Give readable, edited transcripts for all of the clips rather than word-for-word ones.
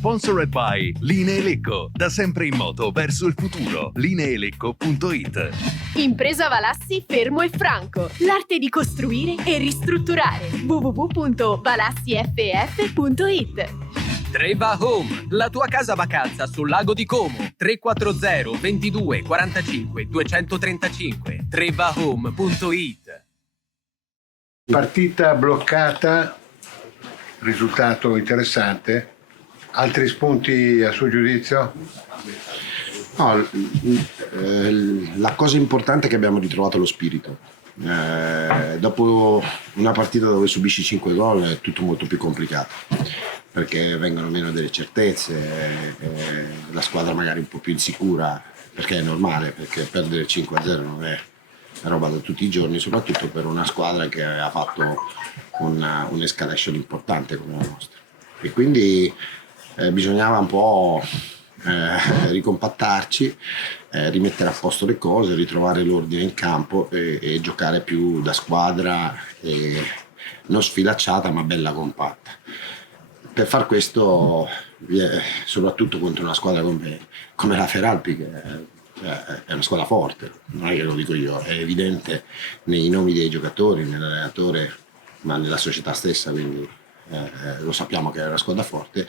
Sponsored by Linee Lecco, da sempre in moto verso il futuro. Lineelecco.it. Impresa Valassi Fermo e Franco, l'arte di costruire e ristrutturare. www.valassiff.it. Treva Home, la tua casa vacanza sul lago di Como. 340 22 45 235. trevahome.it. Partita bloccata, risultato interessante. Altri spunti a suo giudizio? No, la cosa importante è che abbiamo ritrovato lo spirito. Dopo una partita dove subisci 5 gol è tutto molto più complicato, perché vengono meno delle certezze, la squadra magari un po' più insicura, perché è normale, perché perdere 5-0 non è roba da tutti i giorni, soprattutto per una squadra che ha fatto un'escalation importante come la nostra. E quindi bisognava un po' ricompattarci, rimettere a posto le cose, ritrovare l'ordine in campo e giocare più da squadra, non sfilacciata ma bella compatta. Per far questo, soprattutto contro una squadra come la Feralpi, che è una squadra forte, non è che lo dico io, è evidente nei nomi dei giocatori, nell'allenatore, ma nella società stessa, quindi lo sappiamo che è una squadra forte.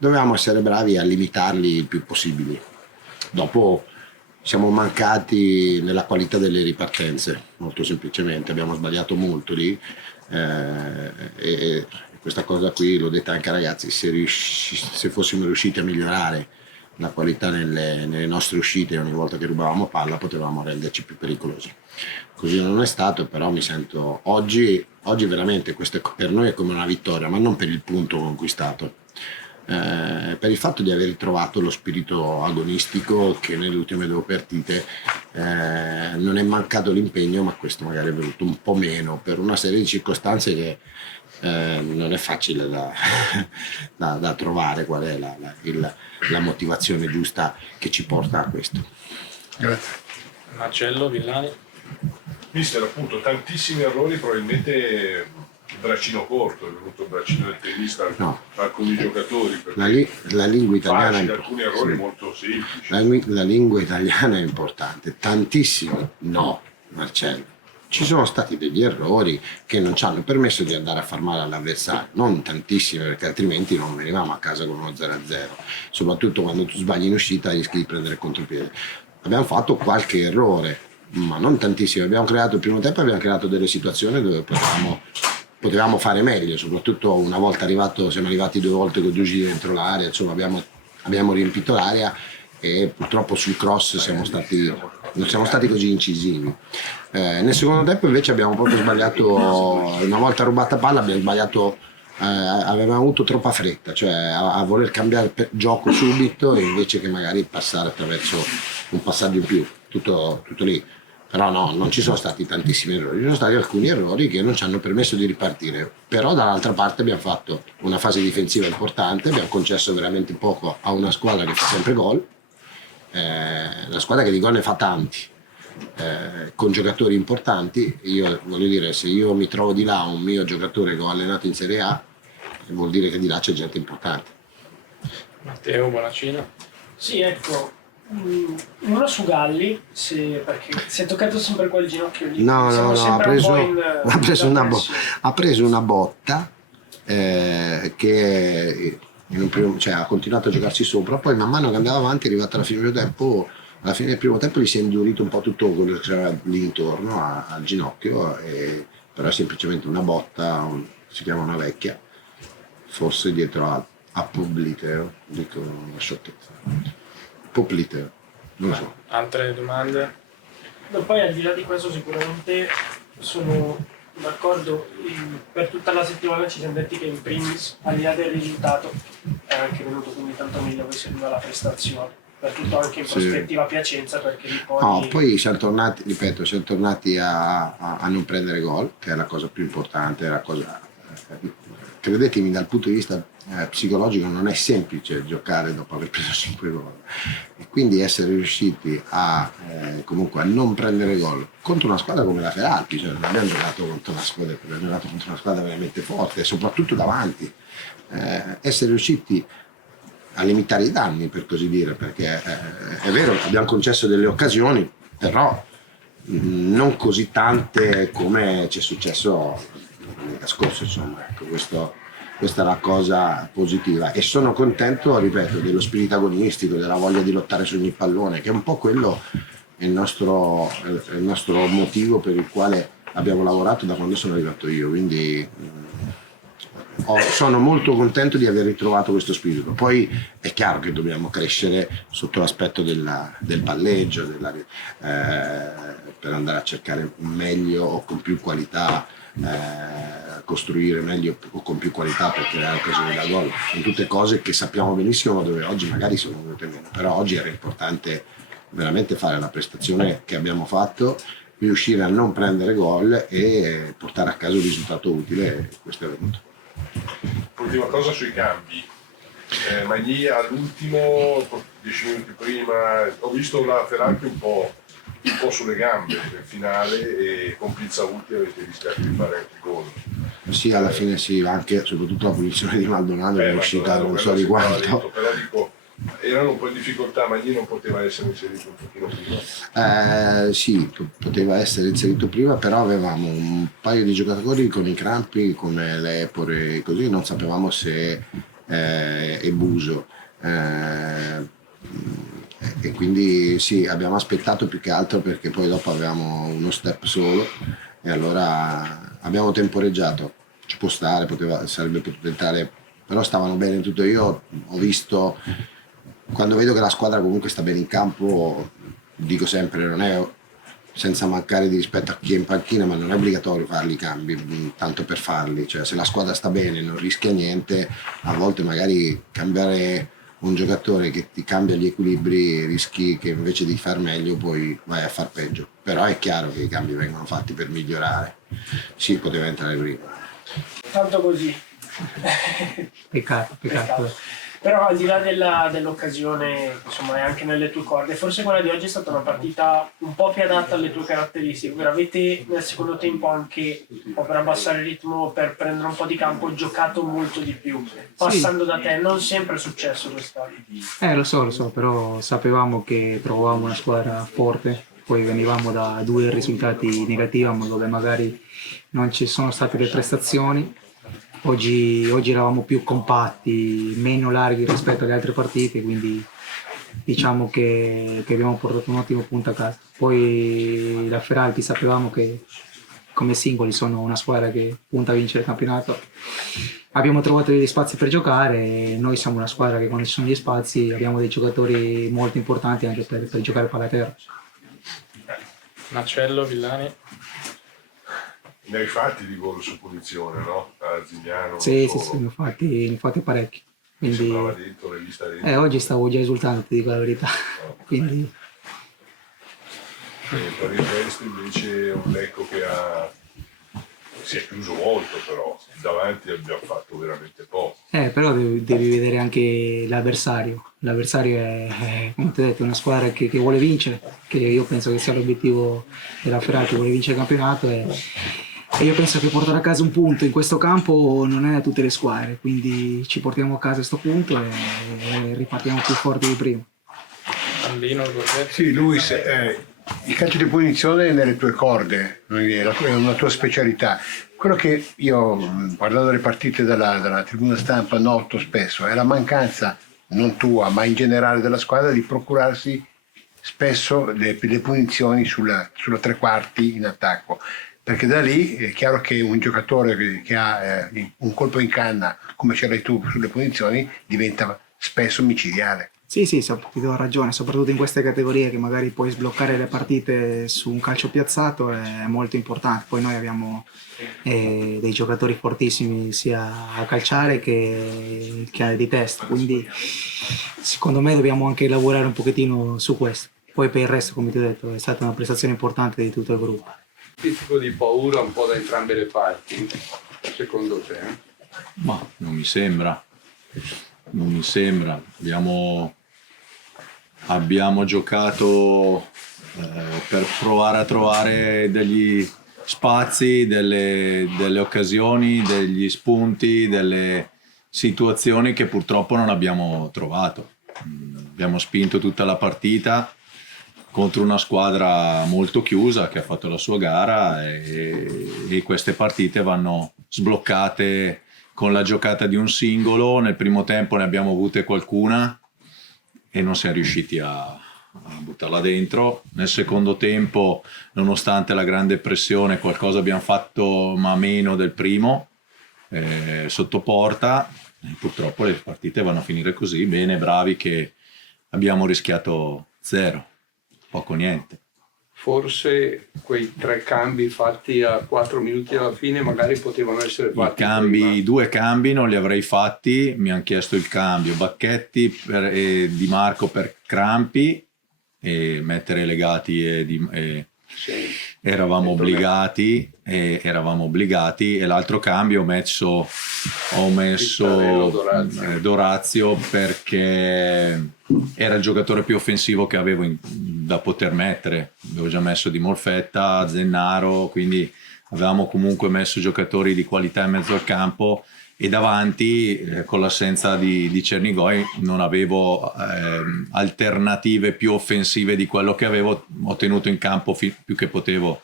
Dovevamo essere bravi a limitarli il più possibile. Dopo siamo mancati nella qualità delle ripartenze, molto semplicemente, abbiamo sbagliato molto lì, e questa cosa qui l'ho detta anche ai ragazzi, se fossimo riusciti a migliorare la qualità nelle nostre uscite ogni volta che rubavamo palla potevamo renderci più pericolosi. Così non è stato, però mi sento oggi veramente questo per noi è come una vittoria, ma non per il punto conquistato. Per il fatto di aver ritrovato lo spirito agonistico che nelle ultime 2 partite non è mancato l'impegno, ma questo magari è venuto un po' meno per una serie di circostanze che non è facile da trovare qual è la motivazione giusta che ci porta a questo. Grazie. Marcello Villani. Mister, appunto, tantissimi errori, probabilmente il braccino corto, è venuto il braccino del tennista No. alcuni giocatori. La lingua italiana facili, alcuni errori molto semplici. La lingua italiana è importante, tantissimi no, Marcello. Ci sono stati degli errori che non ci hanno permesso di andare a far male all'avversario, non tantissimi, perché altrimenti non venivamo a casa con uno 0-0, soprattutto quando tu sbagli in uscita rischi di prendere il contropiede. Abbiamo fatto qualche errore, ma non tantissimi. Abbiamo creato il primo tempo, abbiamo creato delle situazioni dove potevamo fare meglio, soprattutto una volta siamo arrivati 2 volte con 2 giri dentro l'area, insomma abbiamo riempito l'area e purtroppo sul cross non siamo stati così incisivi. Nel secondo tempo invece abbiamo proprio sbagliato, una volta rubata palla abbiamo sbagliato, avevamo avuto troppa fretta, cioè a voler cambiare gioco subito invece che magari passare attraverso un passaggio in più, tutto lì. Però no, non ci sono stati tantissimi errori, ci sono stati alcuni errori che non ci hanno permesso di ripartire, però dall'altra parte abbiamo fatto una fase difensiva importante, abbiamo concesso veramente poco a una squadra che fa sempre gol, la squadra che di gol ne fa tanti, con giocatori importanti. Io voglio dire, se io mi trovo di là un mio giocatore che ho allenato in Serie A, vuol dire che di là c'è gente importante. Matteo Bonacina. Sì, ecco, uno su Galli, perché si è toccato sempre quel ginocchio lì. No, ha preso una botta che ha continuato a giocarci sopra, poi man mano che andava avanti, è arrivato alla fine del tempo, alla fine del primo tempo gli si è indurito un po' tutto quello che c'era lì intorno al ginocchio, però è semplicemente una botta, si chiama una vecchia, forse dietro a Popliteo, dico una sciocchezza. Popliteo, non lo so. Altre domande? No, poi al di là di questo sicuramente sono d'accordo, per tutta la settimana ci siamo detti che in primis, al di là del risultato, è anche venuto quindi tanto meglio che sia la prestazione, per tutto anche in prospettiva Piacenza, perché lì poi siamo tornati a non prendere gol, che è la cosa più importante, credetemi, dal punto di vista psicologico non è semplice giocare dopo aver preso 5 gol, e quindi essere riusciti comunque a non prendere gol contro una squadra come la Feralpi, cioè non abbiamo giocato contro una squadra veramente forte, soprattutto davanti, essere riusciti a limitare i danni, per così dire, perché è vero, abbiamo concesso delle occasioni, però non così tante come ci è successo l'anno scorso, insomma, ecco, questa è la cosa positiva e sono contento, ripeto, dello spirito agonistico, della voglia di lottare su ogni pallone, che è un po' quello è il nostro motivo per il quale abbiamo lavorato da quando sono arrivato io, quindi sono molto contento di aver ritrovato questo spirito. Poi è chiaro che dobbiamo crescere sotto l'aspetto del palleggio, per andare a cercare meglio o con più qualità, costruire meglio o con più qualità per creare occasioni da gol. Sono tutte cose che sappiamo benissimo, dove oggi magari sono venute meno, però oggi era importante veramente fare la prestazione che abbiamo fatto, riuscire a non prendere gol e portare a casa un risultato utile, questo è venuto. Ultima cosa sui cambi. Magni all'ultimo, 10 minuti prima, ho visto la Ferrari un po' sulle gambe nel finale e con Pizzarutti avete rischiato di fare anche gol. Sì, alla fine sì, anche soprattutto la punizione di Maldonado è uscita non so di quanto. Però dico, erano un po' in difficoltà, Magni non poteva essere inserito un pochino prima? Sì, poteva essere inserito prima, però avevamo un paio di giocatori con i crampi come l'Epore e così, non sapevamo se e Buso. E quindi sì, abbiamo aspettato più che altro perché poi dopo avevamo uno step solo e allora abbiamo temporeggiato, ci può stare, sarebbe potuto entrare, però stavano bene tutto. Io ho visto, quando vedo che la squadra comunque sta bene in campo, dico sempre, non è, senza mancare di rispetto a chi è in panchina, ma non è obbligatorio farli i cambi, tanto per farli, cioè se la squadra sta bene non rischia niente, a volte magari cambiare un giocatore che ti cambia gli equilibri rischi che invece di far meglio poi vai a far peggio, però è chiaro che i cambi vengono fatti per migliorare. Sì, poteva entrare prima. Tanto così. Peccato. Però al di là dell'occasione, insomma, è anche nelle tue corde. Forse quella di oggi è stata una partita un po' più adatta alle tue caratteristiche, ovvero avete nel secondo tempo anche, un po' per abbassare il ritmo, per prendere un po' di campo, giocato molto di più, passando da te. Non sempre è successo quest'anno. Lo so, però sapevamo che trovavamo una squadra forte, poi venivamo da 2 risultati negativi, ma dove magari non ci sono state le prestazioni. Oggi eravamo più compatti, meno larghi rispetto alle altre partite, quindi diciamo che abbiamo portato un ottimo punto a casa. Poi la Feralpi sapevamo che come singoli sono una squadra che punta a vincere il campionato. Abbiamo trovato degli spazi per giocare e noi siamo una squadra che quando ci sono gli spazi abbiamo dei giocatori molto importanti anche per giocare palla a terra. Marcello, Villani. Ne hai fatti di gol su punizione, no? A Zignano? Sì, ne ho fatti parecchi. Quindi, sembrava dentro, l'hai vista dentro. Oggi stavo già esultando, ti dico la verità. Quindi... per il resto invece un Lecco che si è chiuso molto, però davanti abbiamo fatto veramente poco. Però devi vedere anche l'avversario. L'avversario è, come ti ho detto, una squadra che vuole vincere, che io penso che sia l'obiettivo della Ferrari, che vuole vincere il campionato e io penso che portare a casa un punto in questo campo non è a tutte le squadre, quindi ci portiamo a casa questo punto e ripartiamo più forti di prima. Andino, Sì, Luis, il calcio di punizione è nelle tue corde, è una tua specialità. Quello che io, guardando le partite dalla tribuna stampa, noto spesso è la mancanza, non tua, ma in generale della squadra, di procurarsi spesso le punizioni sulla tre quarti in attacco. Perché da lì è chiaro che un giocatore che ha un colpo in canna, come ce l'hai tu sulle punizioni, diventa spesso micidiale. Sì, ti do ragione, soprattutto in queste categorie che magari puoi sbloccare le partite su un calcio piazzato è molto importante. Poi noi abbiamo dei giocatori fortissimi sia a calciare che di testa, quindi secondo me dobbiamo anche lavorare un pochettino su questo. Poi per il resto, come ti ho detto, è stata una prestazione importante di tutto il gruppo. Pizzico di paura un po' da entrambe le parti, secondo te? Ma non mi sembra. Abbiamo giocato per provare a trovare degli spazi, delle occasioni, degli spunti, delle situazioni che purtroppo non abbiamo trovato. Abbiamo spinto tutta la partita contro una squadra molto chiusa che ha fatto la sua gara e queste partite vanno sbloccate con la giocata di un singolo. Nel primo tempo ne abbiamo avute qualcuna e non siamo riusciti a buttarla dentro. Nel secondo tempo, nonostante la grande pressione, qualcosa abbiamo fatto, ma meno del primo, sotto porta. E purtroppo le partite vanno a finire così. Bene, bravi che abbiamo rischiato zero, poco niente. Forse quei 3 cambi fatti a 4 minuti alla fine magari potevano essere fatti prima. I 2 cambi non li avrei fatti, mi hanno chiesto il cambio Bacchetti e Di Marco per Crampi e mettere Legati Sì. eravamo obbligati e l'altro cambio ho messo Dorazio perché era il giocatore più offensivo che avevo da poter mettere. Avevo già messo Di Molfetta, Zennaro, quindi avevamo comunque messo giocatori di qualità in mezzo al campo e davanti con l'assenza di Cernigoi non avevo alternative più offensive di quello che avevo. Ho tenuto in campo più che potevo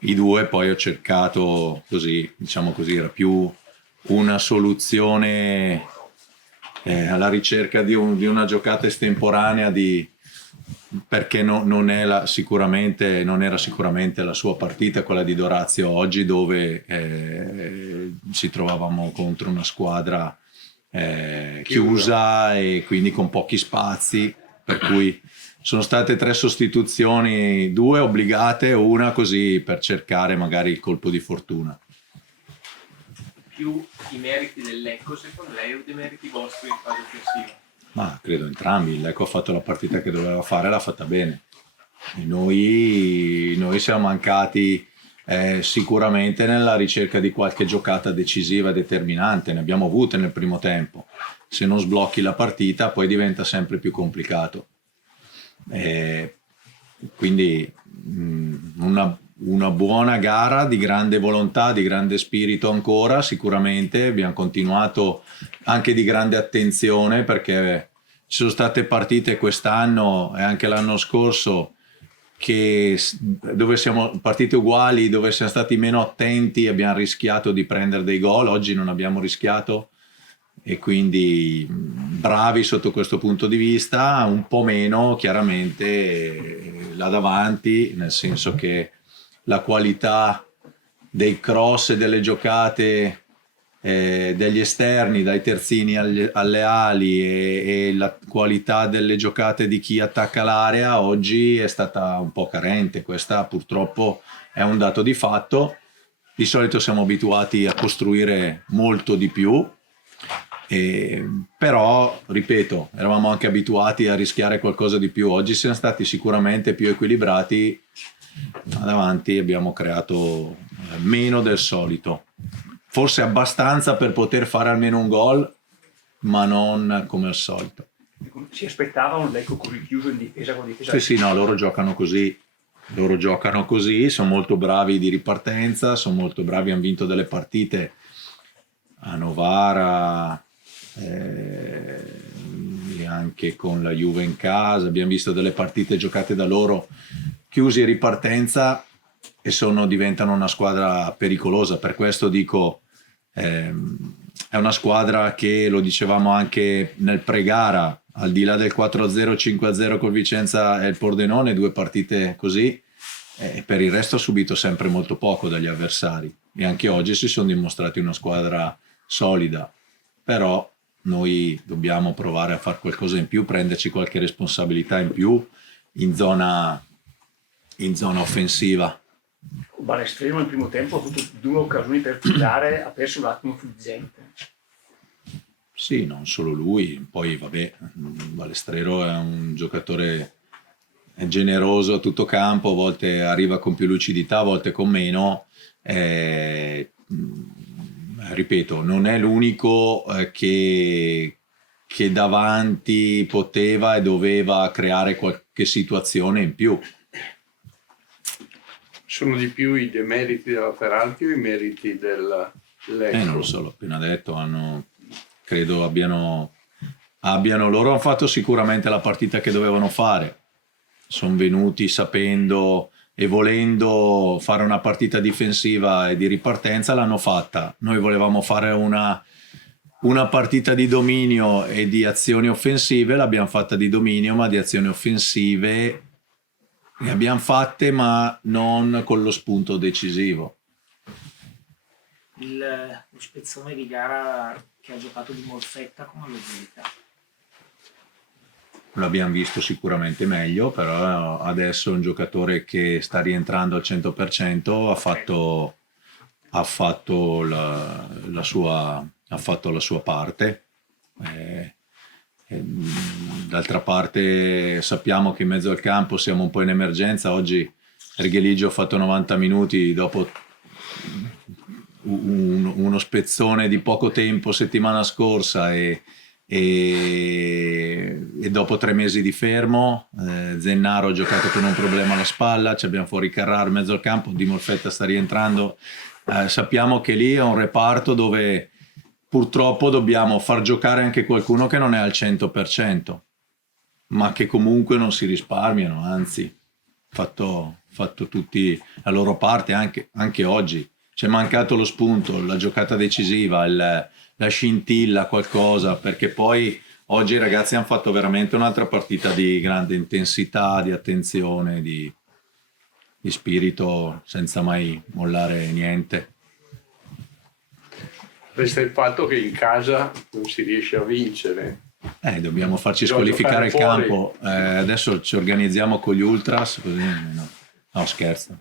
i 2, poi ho cercato così, diciamo così, era più una soluzione alla ricerca di una giocata estemporanea perché non era sicuramente la sua partita, quella di Dorazio oggi, dove ci trovavamo contro una squadra chiusa e quindi con pochi spazi, per cui sono state 3 sostituzioni, 2 obbligate, una così per cercare magari il colpo di fortuna. Più i meriti del Lecco secondo lei o dei meriti vostri in fase offensiva? Ma credo entrambi. Il Lecco ha fatto la partita che doveva fare, l'ha fatta bene. E noi siamo mancati sicuramente nella ricerca di qualche giocata decisiva e determinante. Ne abbiamo avute nel primo tempo. Se non sblocchi la partita poi diventa sempre più complicato. Quindi una buona gara di grande volontà, di grande spirito ancora, sicuramente abbiamo continuato anche di grande attenzione, perché ci sono state partite quest'anno e anche l'anno scorso dove siamo partite uguali, dove siamo stati meno attenti e abbiamo rischiato di prendere dei gol. Oggi non abbiamo rischiato e quindi bravi sotto questo punto di vista, un po' meno chiaramente là davanti, nel senso che la qualità dei cross e delle giocate degli esterni, dai terzini alle ali e la qualità delle giocate di chi attacca l'area oggi è stata un po' carente. Questa purtroppo è un dato di fatto. Di solito siamo abituati a costruire molto di più, però ripeto, eravamo anche abituati a rischiare qualcosa di più. Oggi siamo stati sicuramente più equilibrati, davanti abbiamo creato meno del solito, forse abbastanza per poter fare almeno un gol, ma non come al solito. Si aspettava un Lecco così chiuso in difesa con difesa? Sì, no, loro giocano così, sono molto bravi di ripartenza, sono molto bravi, hanno vinto delle partite a Novara e anche con la Juve in casa, abbiamo visto delle partite giocate da loro chiusi in ripartenza e diventano una squadra pericolosa. Per questo dico, è una squadra che, lo dicevamo anche nel pre-gara, al di là del 4-0, 5-0 col Vicenza e il Pordenone, 2 partite così, per il resto ha subito sempre molto poco dagli avversari e anche oggi si sono dimostrati una squadra solida, però noi dobbiamo provare a fare qualcosa in più, prenderci qualche responsabilità in più in zona offensiva. Balestrino nel primo tempo ha avuto 2 occasioni per tirare, ha perso un attimo Fuggente. Sì, non solo lui, poi vabbè, Balestrero è un giocatore generoso a tutto campo, a volte arriva con più lucidità, a volte con meno. Ripeto, non è l'unico che davanti poteva e doveva creare qualche situazione in più. Sono di più i demeriti della Feralpi o i meriti del Lecco? Non lo so, l'ho appena detto, hanno credo abbiano loro hanno fatto sicuramente la partita che dovevano fare, sono venuti sapendo e volendo fare una partita difensiva e di ripartenza, l'hanno fatta. Noi volevamo fare una partita di dominio e di azioni offensive, l'abbiamo fatta di dominio, ma di azioni offensive le abbiamo fatte, ma non con lo spunto decisivo. Lo spezzone di gara che ha giocato di Molfetta, come lo giudica? L'abbiamo visto sicuramente meglio, però adesso è un giocatore che sta rientrando al 100%, ha fatto la sua parte. D'altra parte sappiamo che in mezzo al campo siamo un po' in emergenza. Oggi Ergeligio ha fatto 90 minuti dopo uno spezzone di poco tempo settimana scorsa e dopo 3 mesi di fermo. Zennaro ha giocato con un problema alla spalla, ci abbiamo fuori Carraro in mezzo al campo, Di Molfetta sta rientrando. Sappiamo che lì è un reparto dove purtroppo dobbiamo far giocare anche qualcuno che non è al 100%, ma che comunque non si risparmiano, anzi fatto tutti la loro parte anche oggi. C'è mancato lo spunto, la giocata decisiva, la scintilla, qualcosa, perché poi oggi i ragazzi hanno fatto veramente un'altra partita di grande intensità, di attenzione, di spirito, senza mai mollare niente. Resta il fatto che in casa non si riesce a vincere. Dobbiamo farci Bisogna squalificare il giocare campo. Adesso ci organizziamo con gli ultras, così no scherzo.